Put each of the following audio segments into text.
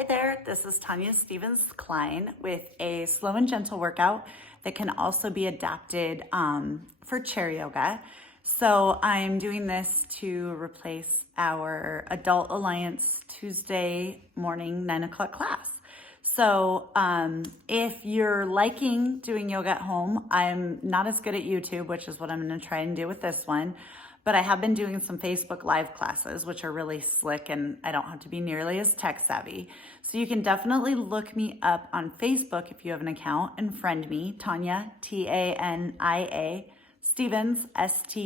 Hi there, this is Tanya Stevens-Klein with a slow and gentle workout that can also be adapted for chair yoga. So I'm doing this to replace our Adult Alliance Tuesday morning 9 o'clock class. So if you're liking doing yoga at home, I'm not as good at YouTube, which is what I'm going to try and do with this one. But I have been doing some Facebook Live classes, which are really slick and I don't have to be nearly as tech savvy. So you can definitely look me up on Facebook if you have an account and friend me, Tanya, T-A-N-I-A, Stevens, S-T-E-V-E-N-S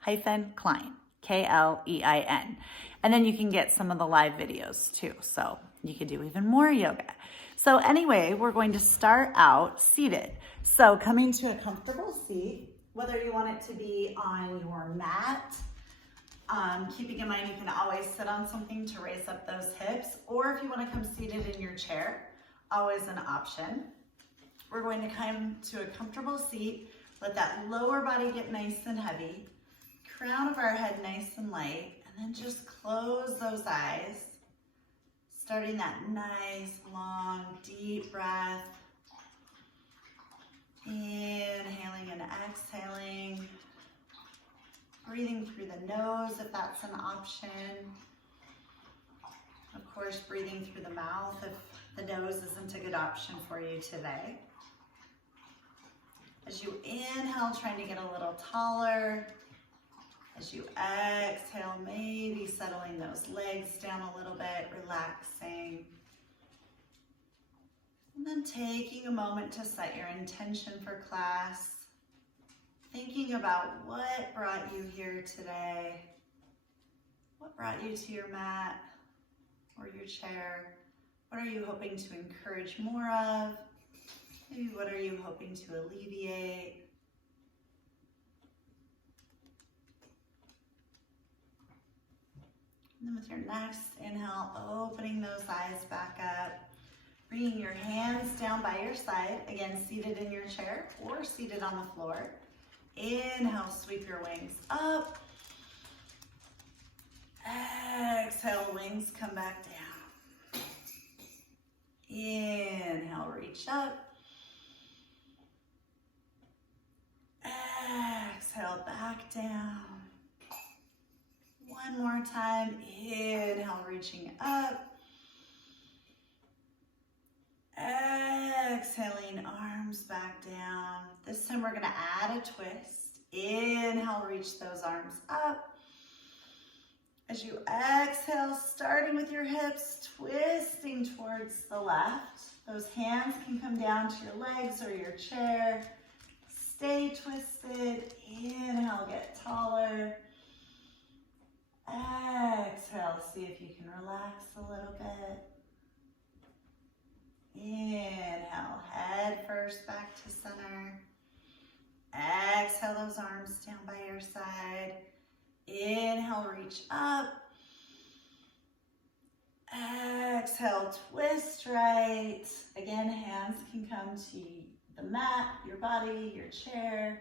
hyphen Klein, K-L-E-I-N. And then you can get some of the live videos too. So you can do even more yoga. So anyway, we're going to start out seated. So coming to a comfortable seat, whether you want it to be on your mat, keeping in mind you can always sit on something to raise up those hips, or if you want to come seated in your chair, always an option. We're going to come to a comfortable seat, let that lower body get nice and heavy, crown of our head nice and light, and then just close those eyes, starting that nice, long, deep breath. Inhaling and exhaling, breathing through the nose if that's an option. Of course, breathing through the mouth if the nose isn't a good option for you today. As you inhale, trying to get a little taller. As you exhale, maybe settling those legs down a little bit, relaxing. And then taking a moment to set your intention for class, thinking about what brought you here today, what brought you to your mat or your chair, what are you hoping to encourage more of, maybe what are you hoping to alleviate. And then with your next inhale, opening those eyes back up. Bringing your hands down by your side, again, seated in your chair or seated on the floor. Inhale, sweep your wings up. Exhale, wings come back down. Inhale, reach up. Exhale, back down. One more time. Inhale, reaching up. Exhaling, arms back down. This time we're going to add a twist. Inhale, reach those arms up. As you exhale, starting with your hips, twisting towards the left. Those hands can come down to your legs or your chair. Stay twisted. Inhale, get taller. Exhale, see if you can relax a little bit. Inhale, head first back to center. Exhale, those arms down by your side. Inhale, reach up. Exhale, twist right. Again, hands can come to the mat, your body, your chair.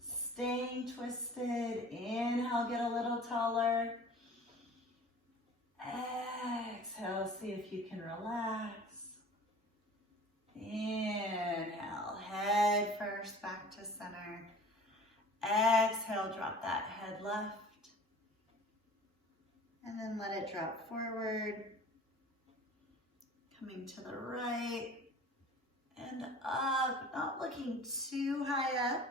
Staying twisted. Inhale, get a little taller. Exhale, see if you can relax. Inhale, head first back to center. Exhale, drop that head left. And then let it drop forward. Coming to the right and up, not looking too high up.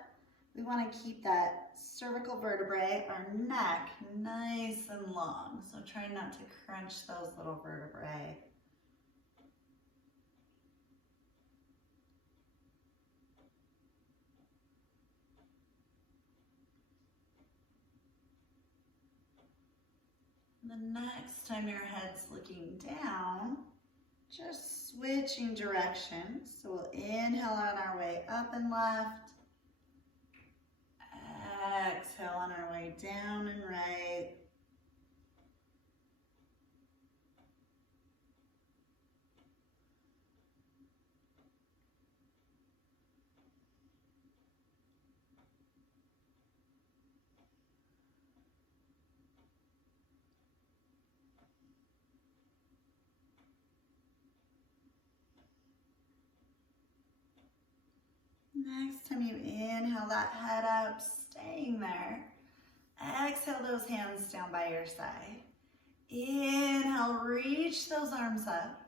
We want to keep that cervical vertebrae, our neck, nice and long. So try not to crunch those little vertebrae. The next time your head's looking down, just switching directions. So we'll inhale on our way up and left. Exhale on our way down and right. Next time you inhale that head up, staying there. Exhale those hands down by your side. Inhale, reach those arms up.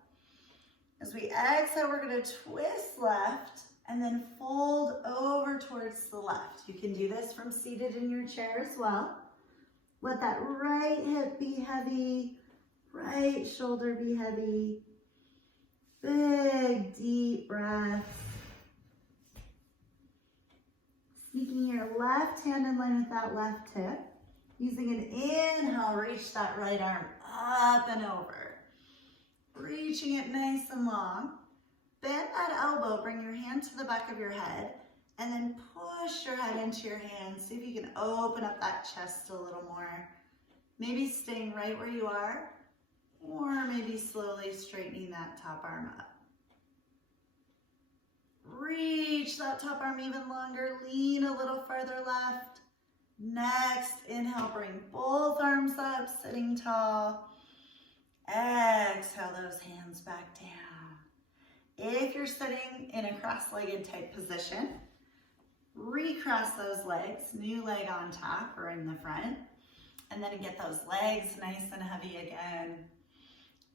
As we exhale, we're going to twist left and then fold over towards the left. You can do this from seated in your chair as well. Let that right hip be heavy, right shoulder be heavy. Big, deep breaths. Sneaking your left hand in line with that left hip. Using an inhale, reach that right arm up and over. Reaching it nice and long. Bend that elbow, bring your hand to the back of your head, and then push your head into your hands. See if you can open up that chest a little more. Maybe staying right where you are, or maybe slowly straightening that top arm up. Reach that top arm even longer. Lean a little farther left. Next, inhale, bring both arms up, sitting tall. Exhale those hands back down. If you're sitting in a cross-legged type position, recross those legs, new leg on top or in the front, and then get those legs nice and heavy again.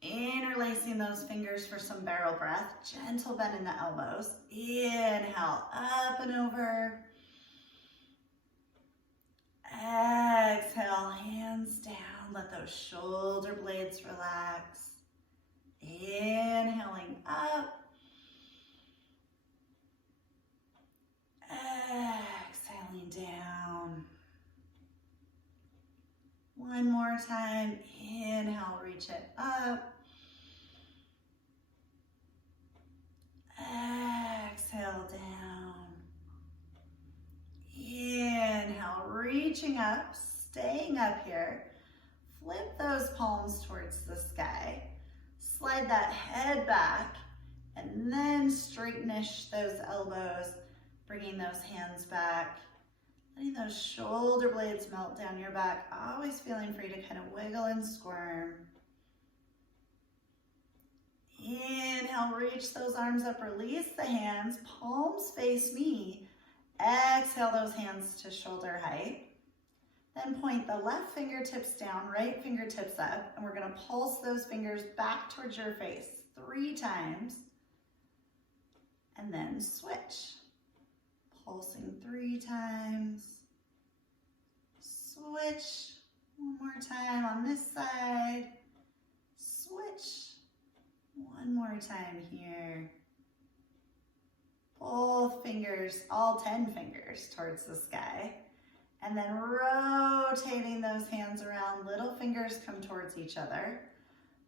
Interlacing those fingers for some barrel breath, gentle bend in the elbows. Inhale, up and over. Exhale, hands down. Let those shoulder blades relax. Inhaling up. Exhaling down. One more time. Inhale, reach it up. Exhale down. Inhale, reaching up, staying up here. Flip those palms towards the sky. Slide that head back and then straightenish those elbows, bringing those hands back. Letting those shoulder blades melt down your back. Always feeling free to kind of wiggle and squirm. Inhale, reach those arms up, release the hands, palms face me. Exhale those hands to shoulder height. Then point the left fingertips down, right fingertips up, and we're going to pulse those fingers back towards your face 3 times. And then switch. Pulsing 3 times. Switch. One more time on this side. Switch. One more time here. Both fingers, all 10 fingers towards the sky. And then rotating those hands around, little fingers come towards each other.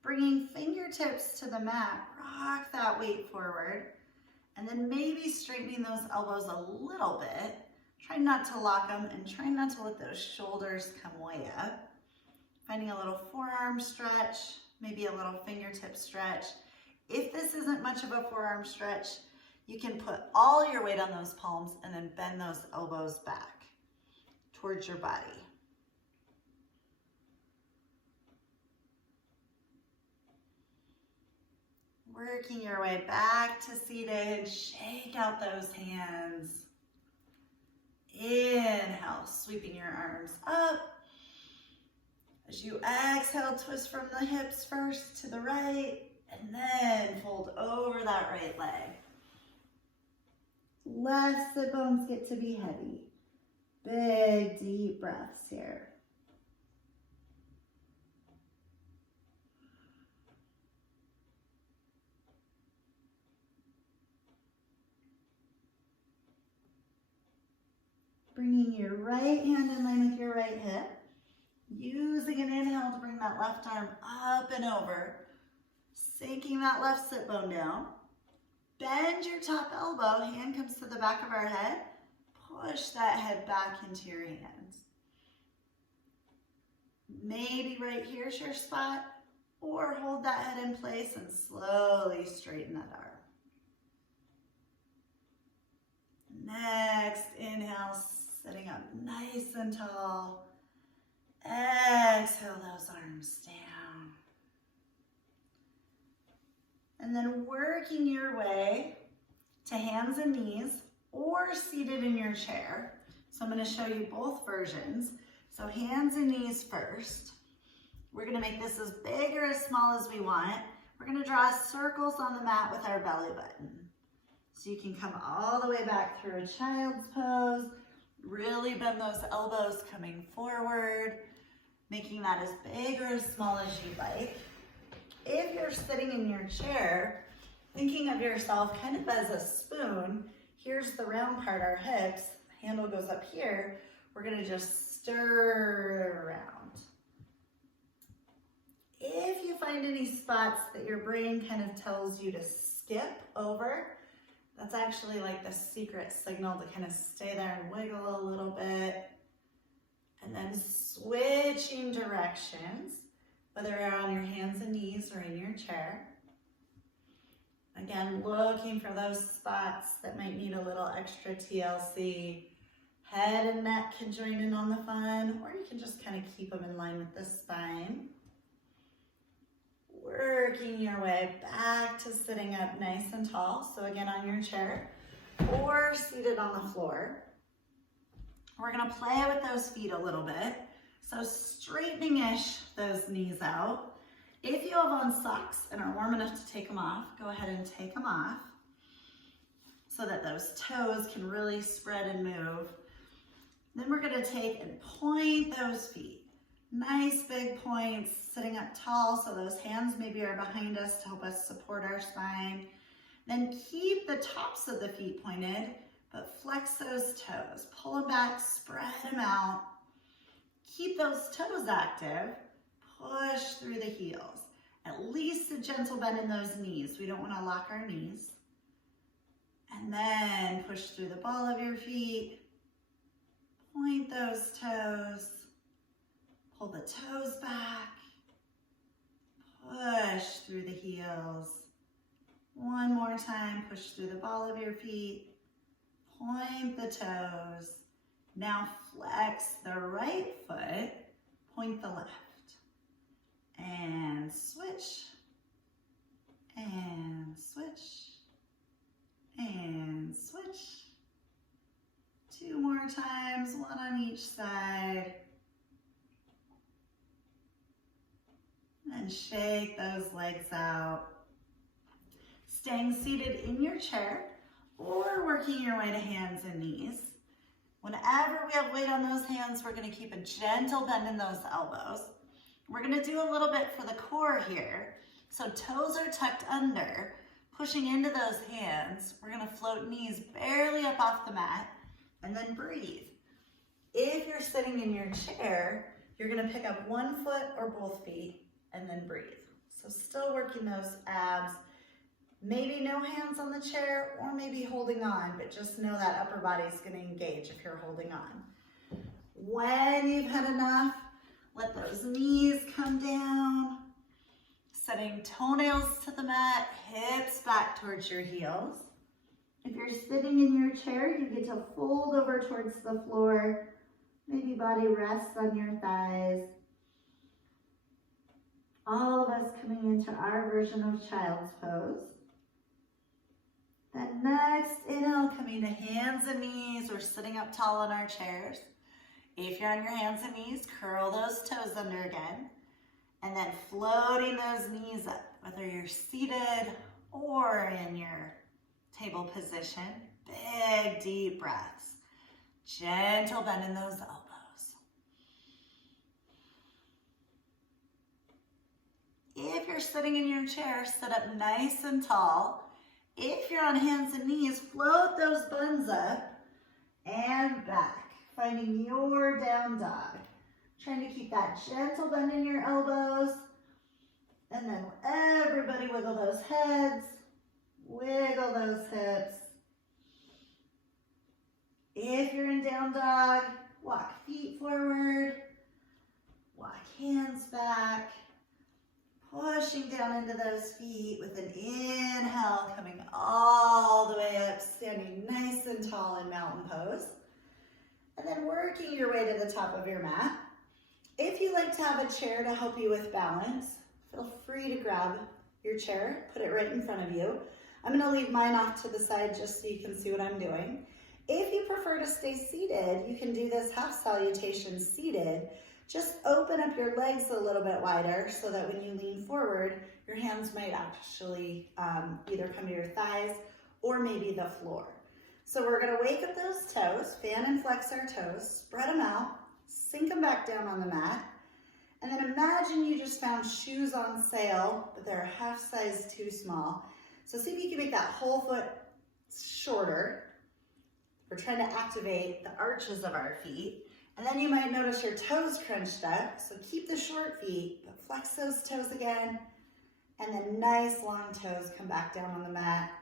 Bringing fingertips to the mat, rock that weight forward. And then maybe straightening those elbows a little bit. Try not to lock them and try not to let those shoulders come way up. Finding a little forearm stretch, maybe a little fingertip stretch. If this isn't much of a forearm stretch, you can put all your weight on those palms and then bend those elbows back towards your body. Working your way back to seated, shake out those hands. Inhale, sweeping your arms up. As you exhale, twist from the hips first to the right, and then fold over that right leg. Left sit bones get to be heavy. Big, deep breaths here. Bringing your right hand in line with your right hip. Using an inhale to bring that left arm up and over. Sinking that left sit bone down. Bend your top elbow, hand comes to the back of our head. Push that head back into your hands. Maybe right here's your spot, or hold that head in place and slowly straighten that arm. Next, inhale, sitting up nice and tall. Exhale those arms down. And then working your way to hands and knees. or seated in your chair. So I'm going to show you both versions. So hands and knees first. We're going to make this as big or as small as we want. We're going to draw circles on the mat with our belly button. So you can come all the way back through a child's pose. Really bend those elbows coming forward, making that as big or as small as you'd like. If you're sitting in your chair, thinking of yourself kind of as a spoon, here's the round part, our hips, handle goes up here, we're gonna just stir around. If you find any spots that your brain kind of tells you to skip over, that's actually like the secret signal to kind of stay there and wiggle a little bit. And then switching directions, whether you're on your hands and knees or in your chair. Again, looking for those spots that might need a little extra TLC. Head and neck can join in on the fun, or you can just kind of keep them in line with the spine. Working your way back to sitting up nice and tall. So again, on your chair or seated on the floor. We're gonna play with those feet a little bit. So straightening-ish those knees out. If you have on socks and are warm enough to take them off, go ahead and take them off so that those toes can really spread and move. Then we're gonna take and point those feet. Nice big points, sitting up tall, so those hands maybe are behind us to help us support our spine. Then keep the tops of the feet pointed, but flex those toes. Pull them back, spread them out. Keep those toes active. Push through the heels. At least a gentle bend in those knees. We don't want to lock our knees. And then push through the ball of your feet. Point those toes. Pull the toes back. Push through the heels. One more time, push through the ball of your feet. Point the toes. Now flex the right foot, point the left. And switch, and switch, and switch. Two more times, one on each side. And shake those legs out. Staying seated in your chair or working your way to hands and knees. Whenever we have weight on those hands, we're going to keep a gentle bend in those elbows. We're going to do a little bit for the core here. So toes are tucked under, pushing into those hands. We're going to float knees barely up off the mat and then breathe. If you're sitting in your chair, you're going to pick up one foot or both feet and then breathe. So still working those abs. Maybe no hands on the chair or maybe holding on, but just know that upper body's going to engage if you're holding on. When you've had enough, let those knees come down. Setting toenails to the mat, hips back towards your heels. If you're sitting in your chair, you get to fold over towards the floor. Maybe body rests on your thighs. All of us coming into our version of child's pose. Then next, inhale, coming to hands and knees. We're sitting up tall in our chairs. If you're on your hands and knees, curl those toes under again. And then floating those knees up, whether you're seated or in your table position. Big, deep breaths. Gentle bend in those elbows. If you're sitting in your chair, sit up nice and tall. If you're on hands and knees, float those buns up and back, finding your down dog. Trying to keep that gentle bend in your elbows. And then everybody wiggle those heads, wiggle those hips. If you're in down dog, walk feet forward, walk hands back. Pushing down into those feet with an inhale, coming all the way up, standing nice and tall in mountain pose. And then working your way to the top of your mat. If you like to have a chair to help you with balance, feel free to grab your chair, put it right in front of you. I'm going to leave mine off to the side just so you can see what I'm doing. If you prefer to stay seated, you can do this half salutation seated. Just open up your legs a little bit wider so that when you lean forward, your hands might actually either come to your thighs or maybe the floor. So we're gonna wake up those toes, fan and flex our toes, spread them out, sink them back down on the mat, and then imagine you just found shoes on sale, but they're a half size too small. So see if you can make that whole foot shorter. We're trying to activate the arches of our feet. And then you might notice your toes crunched up. So keep the short feet, but flex those toes again. And then nice long toes come back down on the mat.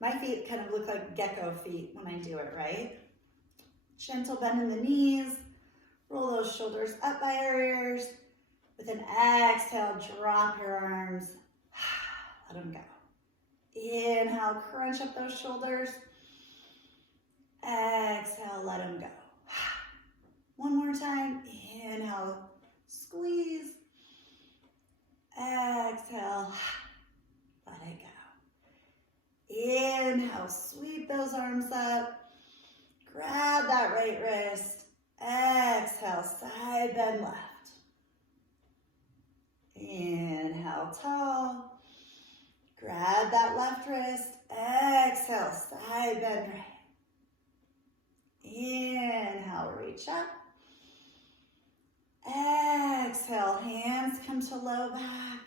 My feet kind of look like gecko feet when I do it, right? Gentle bend in the knees. Roll those shoulders up by our ears. With an exhale, drop your arms. Let them go. Inhale, crunch up those shoulders. Exhale, let them go. One more time. Inhale, squeeze. Exhale, let it go. Inhale, sweep those arms up. Grab that right wrist. Exhale, side bend left. Inhale, tall. Grab that left wrist. Exhale, side bend right. Inhale, reach up. Exhale, hands come to low back.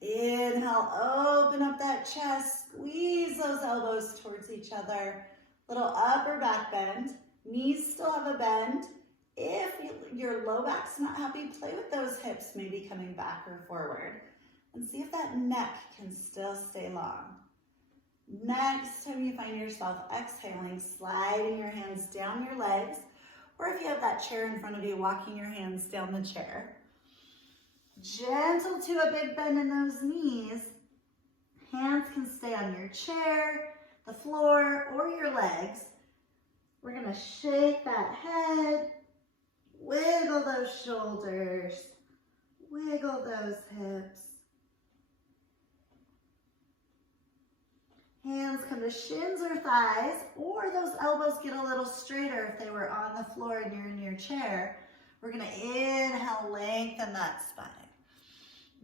Inhale, open up that chest. Squeeze those elbows towards each other. Little upper back bend. Knees still have a bend. If your low back's not happy, play with those hips maybe coming back or forward. And see if that neck can still stay long. Next time you find yourself exhaling, sliding your hands down your legs, or if you have that chair in front of you, walking your hands down the chair. Gentle to a big bend in those knees. Hands can stay on your chair, the floor, or your legs. We're gonna shake that head, wiggle those shoulders, wiggle those hips. Hands come to shins or thighs, or those elbows get a little straighter if they were on the floor and you're in your chair. We're gonna inhale, lengthen that spine.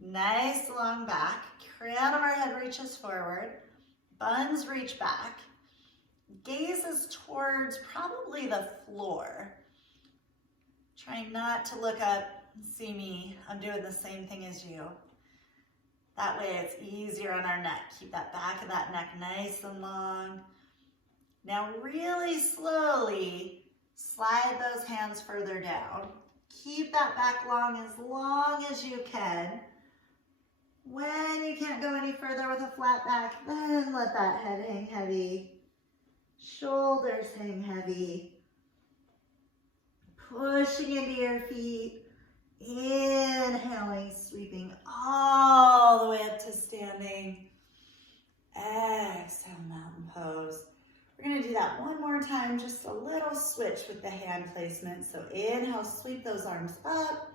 Nice long back, crown of our head reaches forward, buns reach back, gaze is towards probably the floor. Trying not to look up and see me. I'm doing the same thing as you. That way it's easier on our neck. Keep that back of that neck nice and long. Now really slowly slide those hands further down. Keep that back long as you can. When you can't go any further with a flat back, then let that head hang heavy. Shoulders hang heavy. Pushing into your feet. Inhaling, sweeping all the way up to standing. Exhale, mountain pose. We're going to do that one more time, just a little switch with the hand placement. So inhale, sweep those arms up.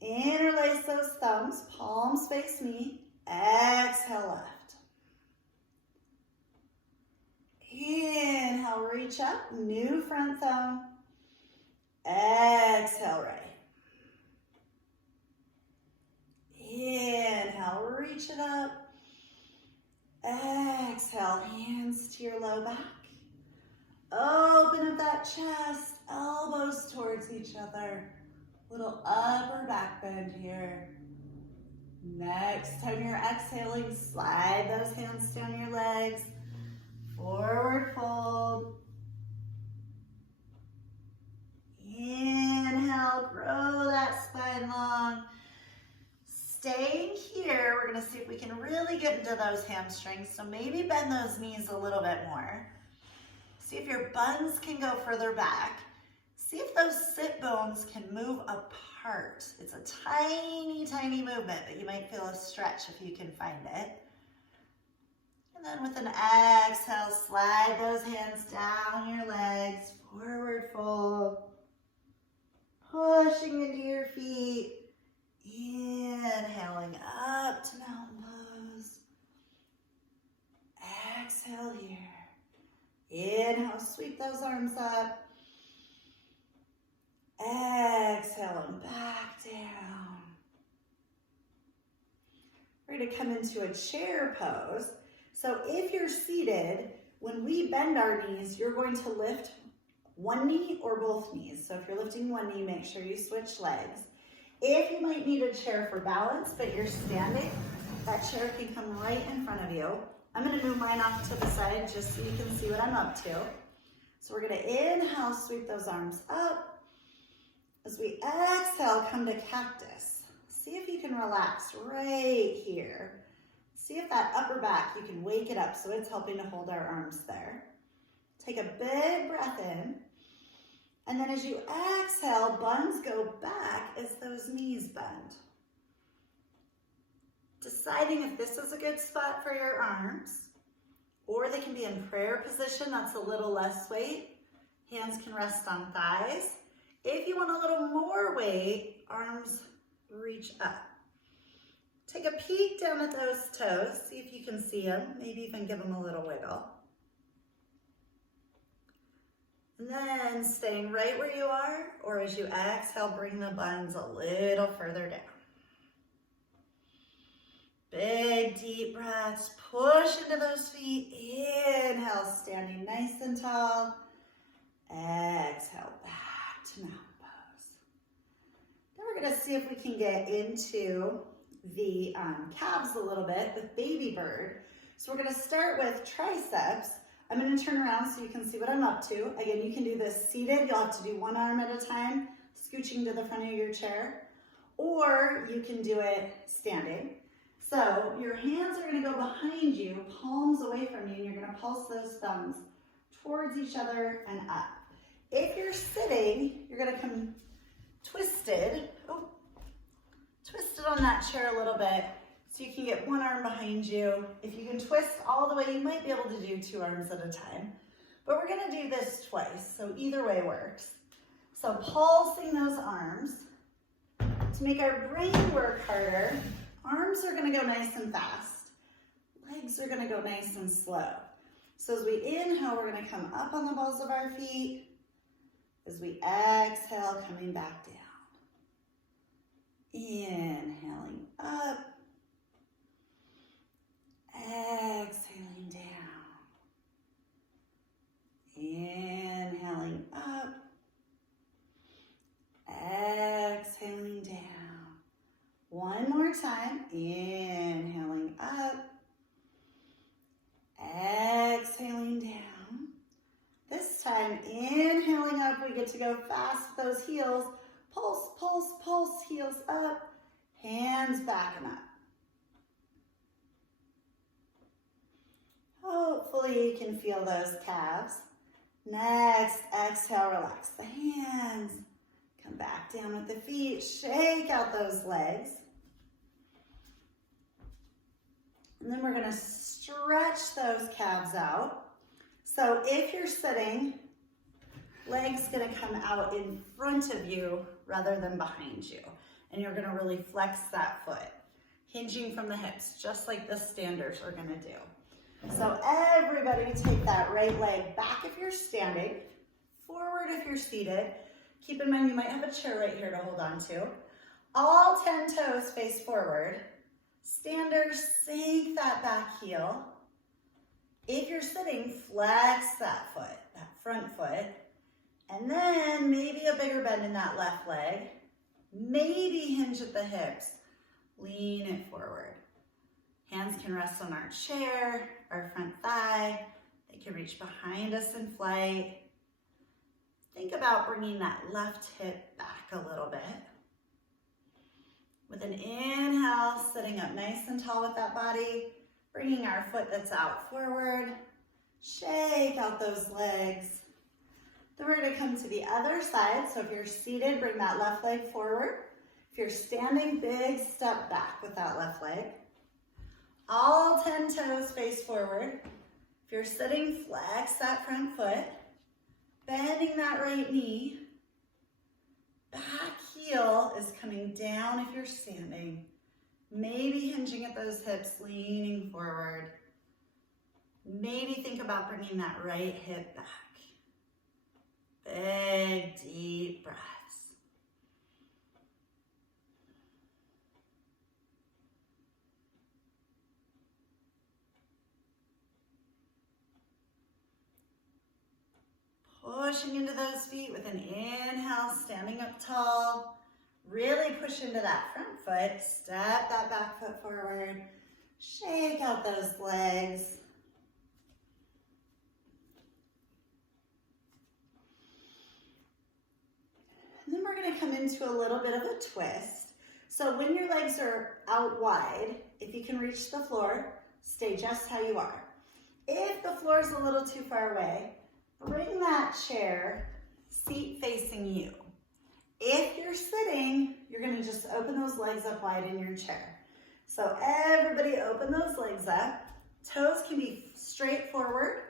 Interlace those thumbs, palms face me. Exhale, left. Inhale, reach up, new front thumb. Exhale, right. Inhale, reach it up. Exhale, hands to your low back. Open up that chest, elbows towards each other. Little upper back bend here. Next time you're exhaling, slide those hands down your legs. Forward fold. Inhale, grow that spine long. Staying here, we're gonna see if we can really get into those hamstrings. So maybe bend those knees a little bit more. See if your buns can go further back. See if those sit bones can move apart. It's a tiny, tiny movement, but you might feel a stretch if you can find it. And then with an exhale, slide those hands down your legs, forward fold. Pushing into your feet. Inhaling up to mountain pose. Exhale here. Inhale, sweep those arms up. Exhale and back down. We're going to come into a chair pose. So if you're seated, when we bend our knees, you're going to lift one knee or both knees. So if you're lifting one knee, make sure you switch legs. If you might need a chair for balance, but you're standing, that chair can come right in front of you. I'm going to move mine off to the side just so you can see what I'm up to. So we're going to inhale, sweep those arms up. As we exhale, come to cactus. See if you can relax right here. See if that upper back, you can wake it up so it's helping to hold our arms there. Take a big breath in. And then as you exhale, buns go back as those knees bend. Deciding if this is a good spot for your arms, or they can be in prayer position, that's a little less weight. Hands can rest on thighs. If you want a little more weight, arms reach up. Take a peek down at those toes, see if you can see them, maybe even give them a little wiggle. And then staying right where you are, or as you exhale, bring the buns a little further down. Big deep breaths, push into those feet. Inhale, standing nice and tall. Exhale, back to mountain pose. Then we're gonna see if we can get into the calves a little bit with baby bird. So we're gonna start with triceps. I'm gonna turn around so you can see what I'm up to. Again, you can do this seated. You'll have to do one arm at a time, scooching to the front of your chair, or you can do it standing. So your hands are gonna go behind you, palms away from you, and you're gonna pulse those thumbs towards each other and up. If you're sitting, you're gonna come twisted. Twisted on that chair a little bit so you can get one arm behind you. If you can twist all the way, you might be able to do two arms at a time. But we're gonna do this twice, so either way works. So pulsing those arms. To make our brain work harder, arms are gonna go nice and fast. Legs are gonna go nice and slow. So as we inhale, we're gonna come up on the balls of our feet. As we exhale, coming back down. Inhaling up. Exhaling down. Inhaling up. Exhaling down. One more time. Inhaling up. Exhaling down. This time, inhaling up, we get to go fast with those heels. Pulse, pulse, pulse, heels up, hands back and up. Hopefully you can feel those calves. Next, exhale, relax the hands. Come back down with the feet, shake out those legs. And then we're gonna stretch those calves out. So if you're sitting, legs gonna come out in front of you rather than behind you. And you're gonna really flex that foot, hinging from the hips, just like the standers are gonna do. So everybody take that right leg back if you're standing, forward if you're seated. Keep in mind you might have a chair right here to hold on to. All 10 toes face forward. Standers, sink that back heel. If you're sitting, flex that foot, that front foot. And then maybe a bigger bend in that left leg. Maybe hinge at the hips. Lean it forward. Hands can rest on our chair, our front thigh. They can reach behind us in flight. Think about bringing that left hip back a little bit. With an inhale, sitting up nice and tall with that body, bringing our foot that's out forward. Shake out those legs. Then we're gonna come to the other side. So if you're seated, bring that left leg forward. If you're standing, big step back with that left leg. All 10 toes face forward. If you're sitting, flex that front foot. Bending that right knee. Back heel is coming down if you're standing. Maybe hinging at those hips, leaning forward. Maybe think about bringing that right hip back. Big, deep breaths. Pushing into those feet with an inhale, standing up tall. Really push into that front foot. Step that back foot forward. Shake out those legs. And then we're going to come into a little bit of a twist. So when your legs are out wide, if you can reach the floor, stay just how you are. If the floor is a little too far away, bring that chair seat facing you. If you're sitting, you're going to just open those legs up wide in your chair. So everybody open those legs up. Toes can be straight forward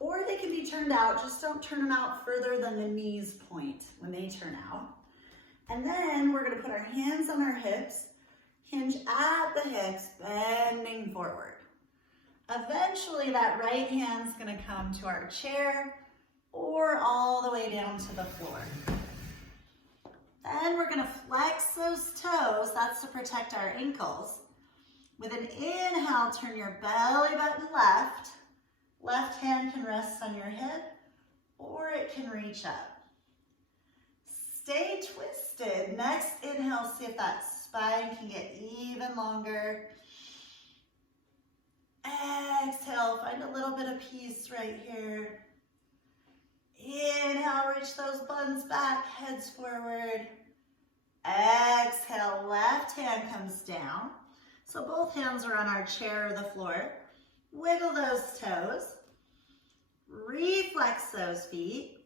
or they can be turned out. Just don't turn them out further than the knees point when they turn out. And then we're going to put our hands on our hips, hinge at the hips, bending forward. Eventually that right hand's going to come to our chair or all the way down to the floor. Then we're going to flex those toes. That's to protect our ankles. With an inhale, turn your belly button left. Left hand can rest on your hip or it can reach up. Stay twisted. Next inhale, see if that spine can get even longer. Exhale, find a little bit of peace right here. Inhale, reach those buns back, heads forward. Exhale, left hand comes down. So both hands are on our chair or the floor. Wiggle those toes. Reflex those feet.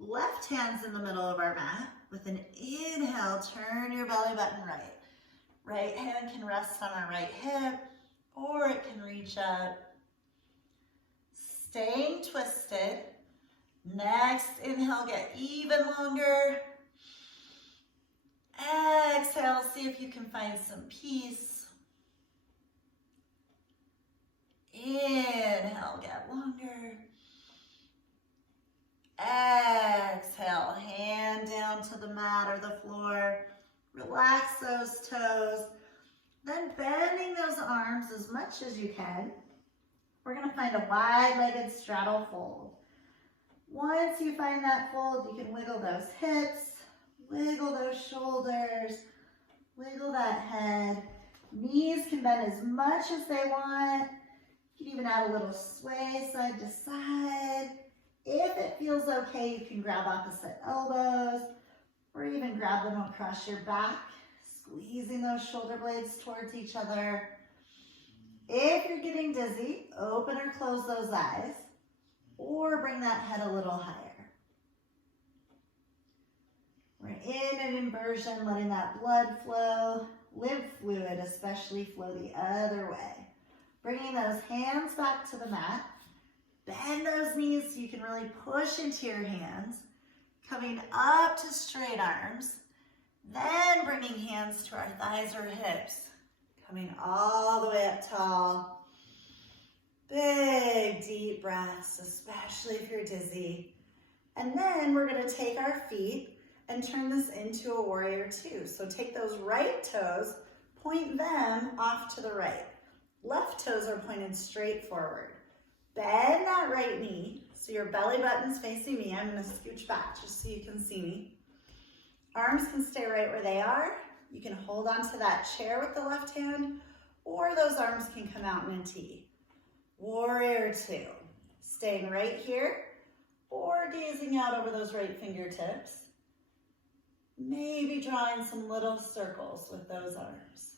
Left hand's in the middle of our mat. With an inhale, turn your belly button right. Right hand can rest on our right hip or it can reach up. Staying twisted. Next inhale, get even longer. Exhale, see if you can find some peace. Inhale, get longer. Exhale, hand down to the mat or the floor. Relax those toes. Then bending those arms as much as you can. We're going to find a wide-legged straddle fold. Once you find that fold, you can wiggle those hips, wiggle those shoulders, wiggle that head. Knees can bend as much as they want. You can even add a little sway side to side. If it feels okay, you can grab opposite elbows or even grab them across your back, squeezing those shoulder blades towards each other. If you're getting dizzy, open or close those eyes or bring that head a little higher. We're in an inversion, letting that blood flow, lymph fluid especially, flow the other way. Bringing those hands back to the mat. Bend those knees so you can really push into your hands. Coming up to straight arms. Then bringing hands to our thighs or hips. Coming all the way up tall. Big deep breaths, especially if you're dizzy. And then we're going to take our feet and turn this into a warrior two. So take those right toes, point them off to the right. Left toes are pointed straight forward. Bend that right knee so your belly button's facing me. I'm going to scooch back just so you can see me. Arms can stay right where they are. You can hold onto that chair with the left hand, or those arms can come out in a T. Warrior two. Staying right here, or gazing out over those right fingertips. Maybe drawing some little circles with those arms.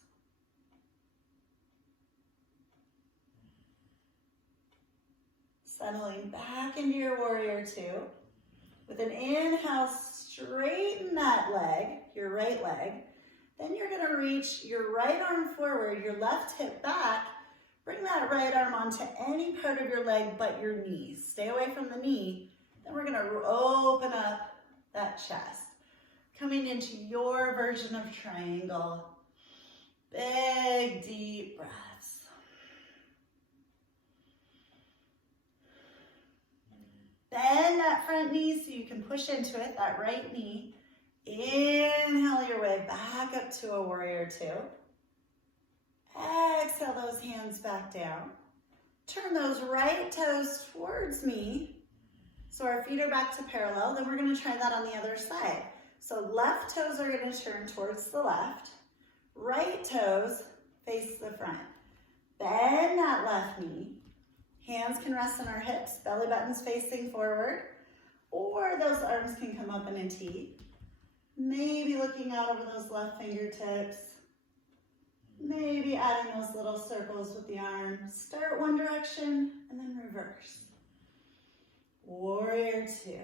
Settling back into your warrior two. With an inhale, straighten that leg, your right leg. Then you're going to reach your right arm forward, your left hip back. Bring that right arm onto any part of your leg but your knees. Stay away from the knee. Then we're going to open up that chest. Coming into your version of triangle. Big, deep breaths. front knee so you can push into it, that right knee. Inhale your way back up to a warrior two. Exhale those hands back down. Turn those right toes towards me. So our feet are back to parallel. Then we're going to try that on the other side. So left toes are going to turn towards the left. Right toes face the front. Bend that left knee. Hands can rest on our hips. Belly button's facing forward. Or those arms can come up in a T. Maybe looking out over those left fingertips. Maybe adding those little circles with the arms. Start one direction and then reverse. Warrior two.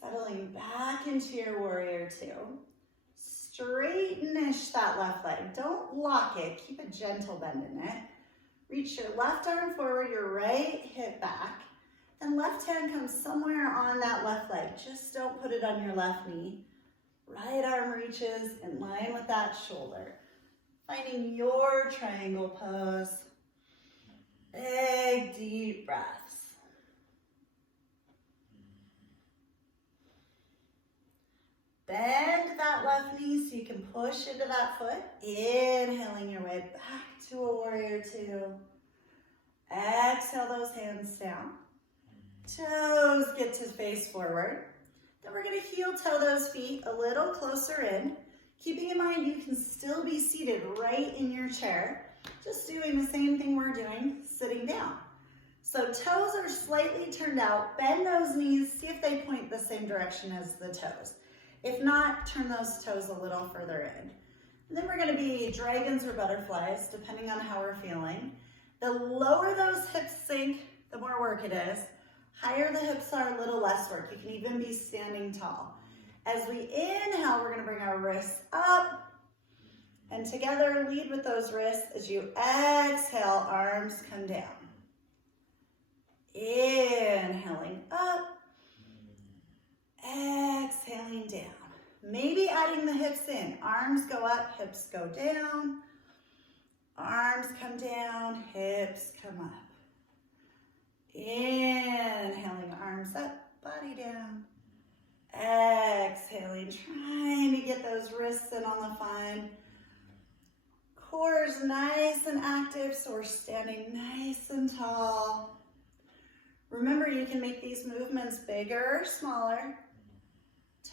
Settling back into your warrior two. Straighten-ish that left leg. Don't lock it. Keep a gentle bend in it. Reach your left arm forward, your right hip back. And left hand comes somewhere on that left leg. Just don't put it on your left knee. Right arm reaches in line with that shoulder. Finding your triangle pose. Big, deep breaths. Bend that left knee so you can push into that foot. Inhaling your way back to a warrior two. Exhale those hands down. Toes get to face forward. Then we're going to heel toe those feet a little closer in. Keeping in mind you can still be seated right in your chair. Just doing the same thing we're doing, sitting down. So toes are slightly turned out. Bend those knees. See if they point the same direction as the toes. If not, turn those toes a little further in. And then we're going to be dragons or butterflies, depending on how we're feeling. The lower those hips sink, the more work it is. Higher the hips are, a little less work. You can even be standing tall. As we inhale, we're going to bring our wrists up. And together, lead with those wrists. As you exhale, arms come down. Inhaling up. Exhaling down. Maybe adding the hips in. Arms go up, hips go down. Arms come down, hips come up. Inhaling, arms up, body down. Exhaling, trying to get those wrists in on the fun. Core is nice and active, so we're standing nice and tall. Remember, you can make these movements bigger or smaller.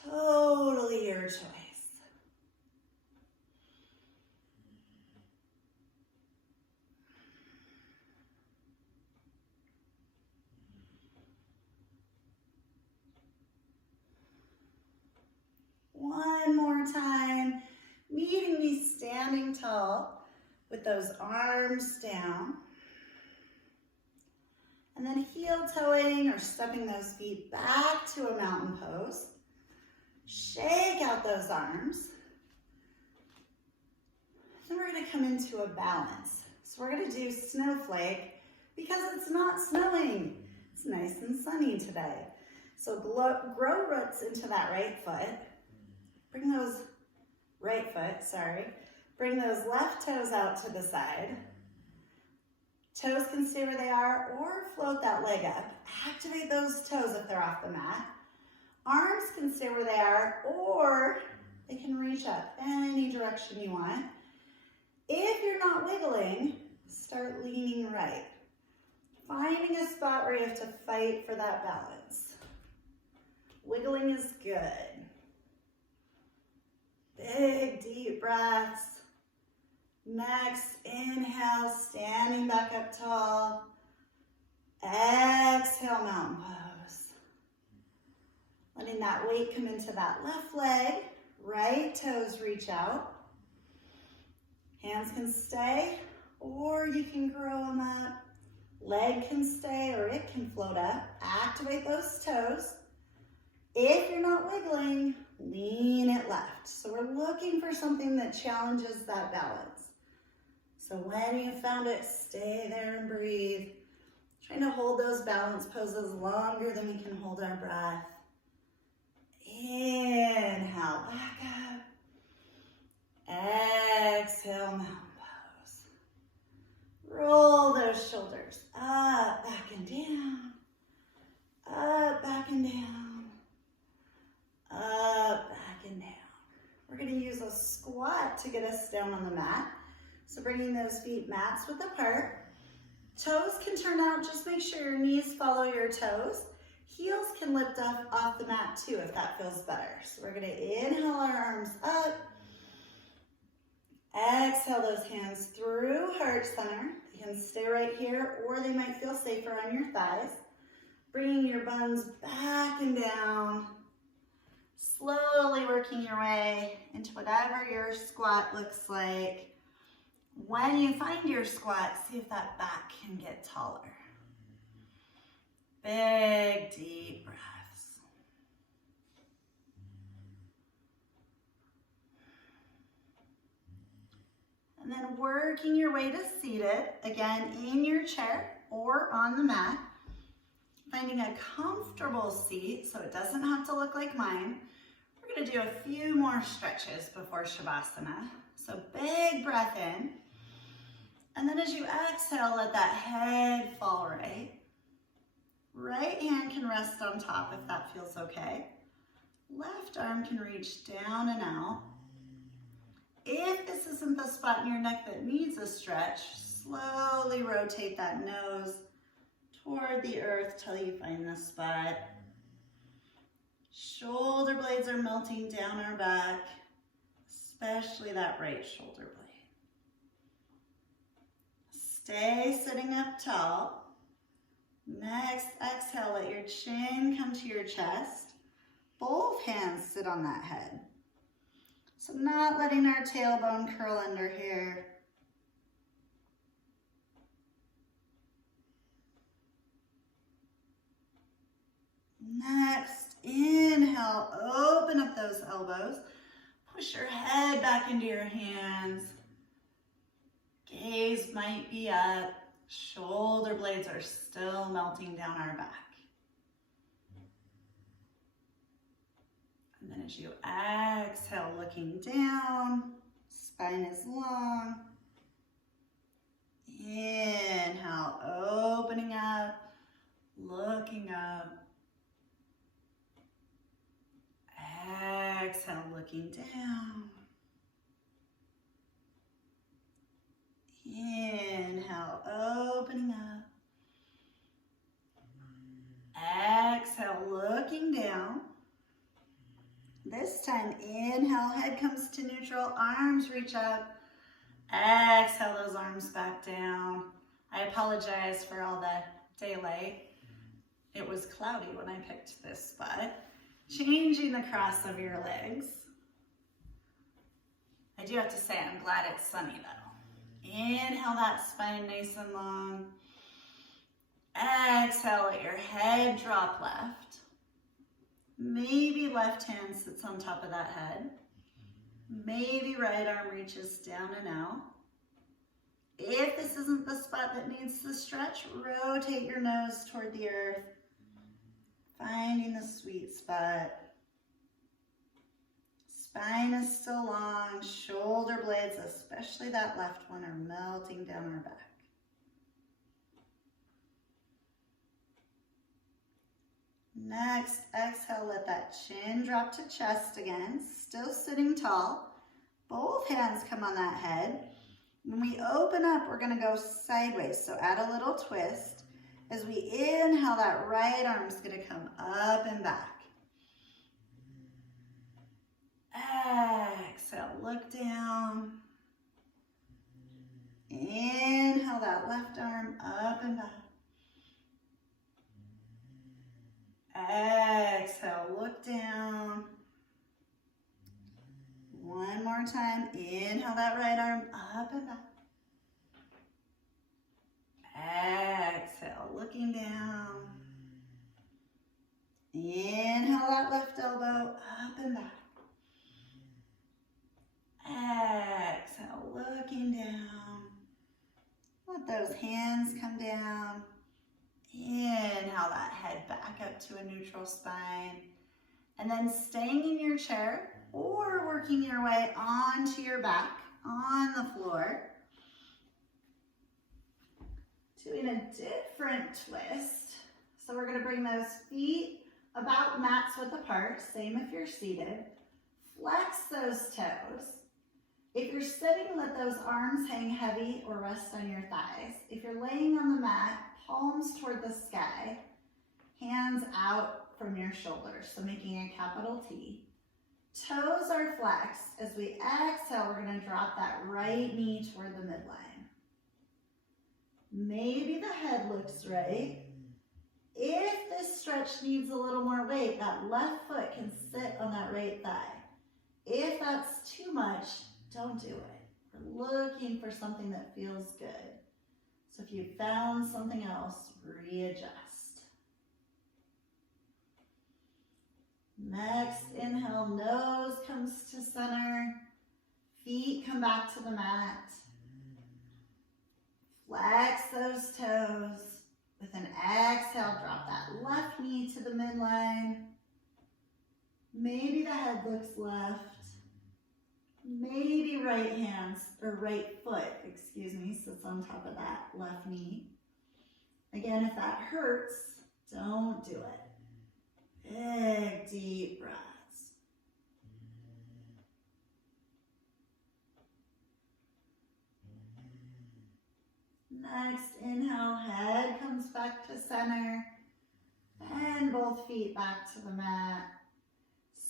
Totally your choice. One more time, meeting me standing tall with those arms down. And then heel toeing or stepping those feet back to a mountain pose. Shake out those arms. Then we're going to come into a balance. So we're going to do snowflake because it's not snowing. It's nice and sunny today. So grow roots into that right foot. Bring those Bring those left toes out to the side. Toes can stay where they are or float that leg up. Activate those toes if they're off the mat. Arms can stay where they are or they can reach up any direction you want. If you're not wiggling, start leaning right. Finding a spot where you have to fight for that balance. Wiggling is good. Big, deep breaths. Next, inhale, standing back up tall. Exhale, mountain pose. Letting that weight come into that left leg. Right toes reach out. Hands can stay, or you can grow them up. Leg can stay, or it can float up. Activate those toes. If you're not wiggling, lean it left. So we're looking for something that challenges that balance. So when you found it, stay there and breathe. Trying to hold those balance poses longer than we can hold our breath. Inhale, back up. Exhale, mountain pose. Roll those shoulders up, back and down. Up, back and down. Up, back and down. We're going to use a squat to get us down on the mat. So bringing those feet mat width apart. Toes can turn out, just make sure your knees follow your toes. Heels can lift up off the mat too if that feels better. So we're going to inhale our arms up. Exhale those hands through heart center. They can stay right here or they might feel safer on your thighs. Bringing your buns back and down. Slowly working your way into whatever your squat looks like. When you find your squat, see if that back can get taller. Big, deep breaths. And then working your way to seated, again in your chair or on the mat. Finding a comfortable seat so it doesn't have to look like mine. We're going to do a few more stretches before Shavasana. So big breath in. And then as you exhale, let that head fall right. Right hand can rest on top if that feels okay. Left arm can reach down and out. If this isn't the spot in your neck that needs a stretch, slowly rotate that nose toward the earth till you find the spot. Shoulder blades are melting down our back, especially that right shoulder blade. Stay sitting up tall. Next, exhale, let your chin come to your chest. Both hands sit on that head. So not letting our tailbone curl under here. Next, inhale, open up those elbows. Push your head back into your hands. Gaze might be up. Shoulder blades are still melting down our back. And then as you exhale, looking down, spine is long. Inhale, opening up, looking up. Exhale, looking down. Inhale, opening up. Exhale, looking down. This time, inhale, head comes to neutral, arms reach up. Exhale, those arms back down. I apologize for all the daylight. It was cloudy when I picked this spot. Changing the cross of your legs. I do have to say I'm glad it's sunny though. Inhale that spine nice and long. Exhale, let your head drop left. Maybe left hand sits on top of that head. Maybe right arm reaches down and out. If this isn't the spot that needs the stretch, rotate your nose toward the earth. Finding the sweet spot. Spine is still long, shoulder blades, especially that left one, are melting down our back. Next, exhale, let that chin drop to chest again, still sitting tall. Both hands come on that head. When we open up, we're gonna go sideways, so add a little twist. As we inhale, that right arm's gonna come up and back. Exhale, look down. Inhale, that left arm up and back. Exhale, look down. One more time. Inhale that right arm up and back. Exhale, looking down. Inhale that left elbow up and back. Exhale, looking down. Let those hands come down. Inhale that head back up to a neutral spine. And then staying in your chair, or working your way onto your back on the floor. Doing a different twist. So we're gonna bring those feet about mat's width apart, same if you're seated. Flex those toes. If you're sitting, let those arms hang heavy or rest on your thighs. If you're laying on the mat, palms toward the sky, hands out from your shoulders, so making a capital T. Toes are flexed. As we exhale, we're gonna drop that right knee toward the midline. Maybe the head looks right. If this stretch needs a little more weight, that left foot can sit on that right thigh. If that's too much, don't do it. We're looking for something that feels good. So if you found something else, readjust. Next, inhale, nose comes to center. Feet come back to the mat. Flex those toes. With an exhale, drop that left knee to the midline. Maybe the head looks left. Maybe right foot, sits on top of that left knee. Again, if that hurts, don't do it. Big, deep breaths. Next, inhale, head comes back to center. And both feet back to the mat.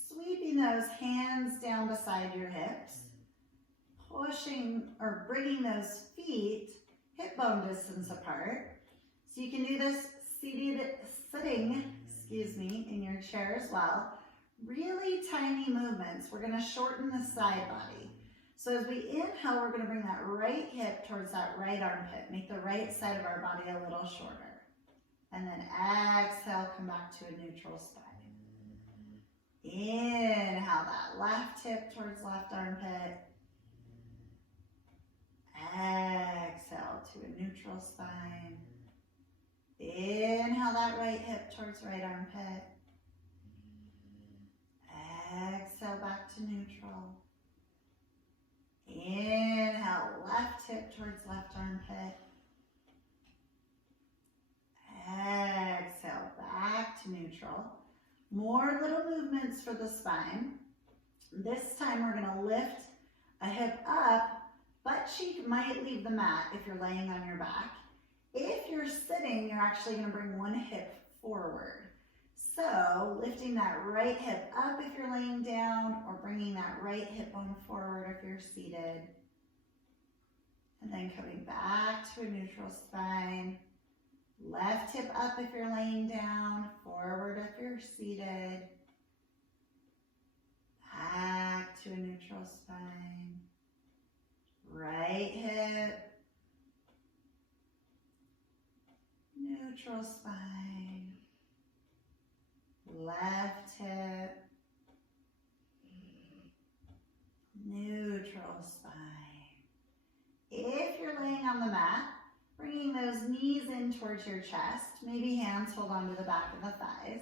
Sweeping those hands down beside your hips. Pushing or bringing those feet hip bone distance apart. So you can do this sitting in your chair as well. Really tiny movements. We're going to shorten the side body. So as we inhale, we're going to bring that right hip towards that right armpit. Make the right side of our body a little shorter. And then exhale, come back to a neutral spine. Inhale that left hip towards left armpit. Exhale to a neutral spine. Inhale that right hip towards right armpit. Exhale back to neutral. Inhale, left hip towards left armpit. Exhale, back to neutral. More little movements for the spine. This time we're gonna lift a hip up. Butt cheek might leave the mat if you're laying on your back. If you're sitting, you're actually gonna bring one hip forward. So lifting that right hip up if you're laying down, or bringing that right hip bone forward if you're seated. And then coming back to a neutral spine. Left hip up if you're laying down, forward if you're seated. Back to a neutral spine. Right hip. Neutral spine. Left hip. Neutral spine. If you're laying on the mat, bringing those knees in towards your chest, maybe hands hold onto the back of the thighs.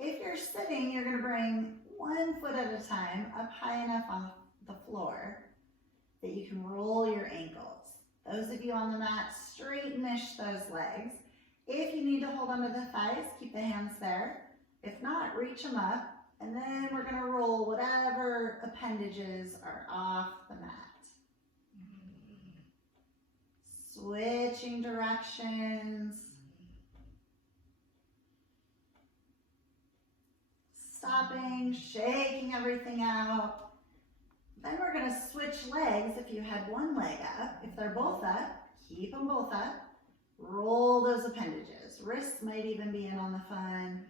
If you're sitting, you're going to bring one foot at a time up high enough on the floor that you can roll your ankles. Those of you on the mat, straighten-ish those legs. If you need to hold onto the thighs, keep the hands there. If not, reach them up, and then we're going to roll whatever appendages are off the mat. Switching directions. Stopping, shaking everything out. Then we're going to switch legs. If you had one leg up, if they're both up, keep them both up. Roll those appendages. Wrists might even be in on the fun.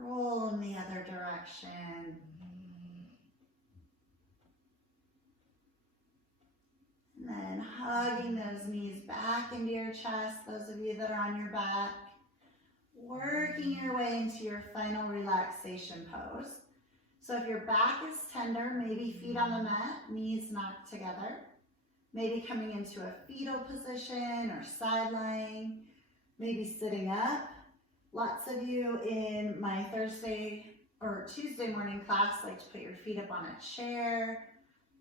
Roll in the other direction. And then hugging those knees back into your chest, those of you that are on your back. Working your way into your final relaxation pose. So if your back is tender, maybe feet on the mat, knees knocked together. Maybe coming into a fetal position or side lying. Maybe sitting up. Lots of you in my Thursday or Tuesday morning class, like to put your feet up on a chair,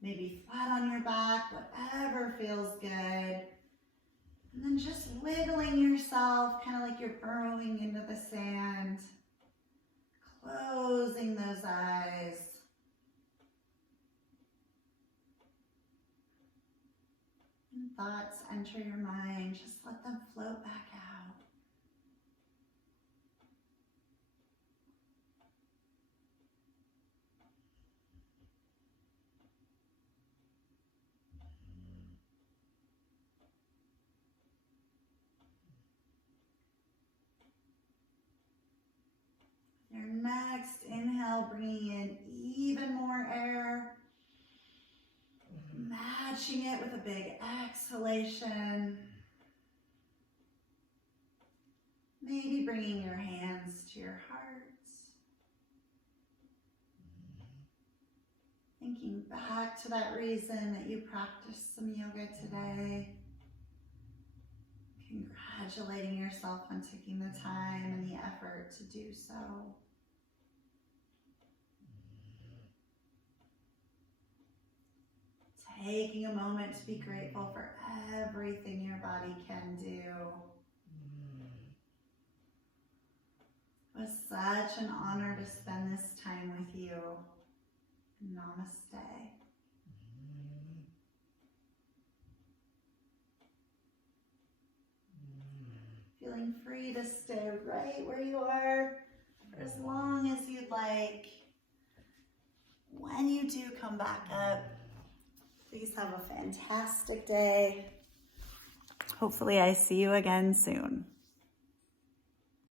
maybe flat on your back, whatever feels good. And then just wiggling yourself, kind of like you're burrowing into the sand, closing those eyes. And thoughts enter your mind, just let them float back out. Your next inhale, bringing in even more air, matching it with a big exhalation. Maybe bringing your hands to your heart. Thinking back to that reason that you practiced some yoga today. Congratulating yourself on taking the time and the effort to do so. Taking a moment to be grateful for everything your body can do. It was such an honor to spend this time with you. Namaste. Feeling free to stay right where you are for as long as you'd like. When you do come back up, please have a fantastic day. Hopefully I see you again soon.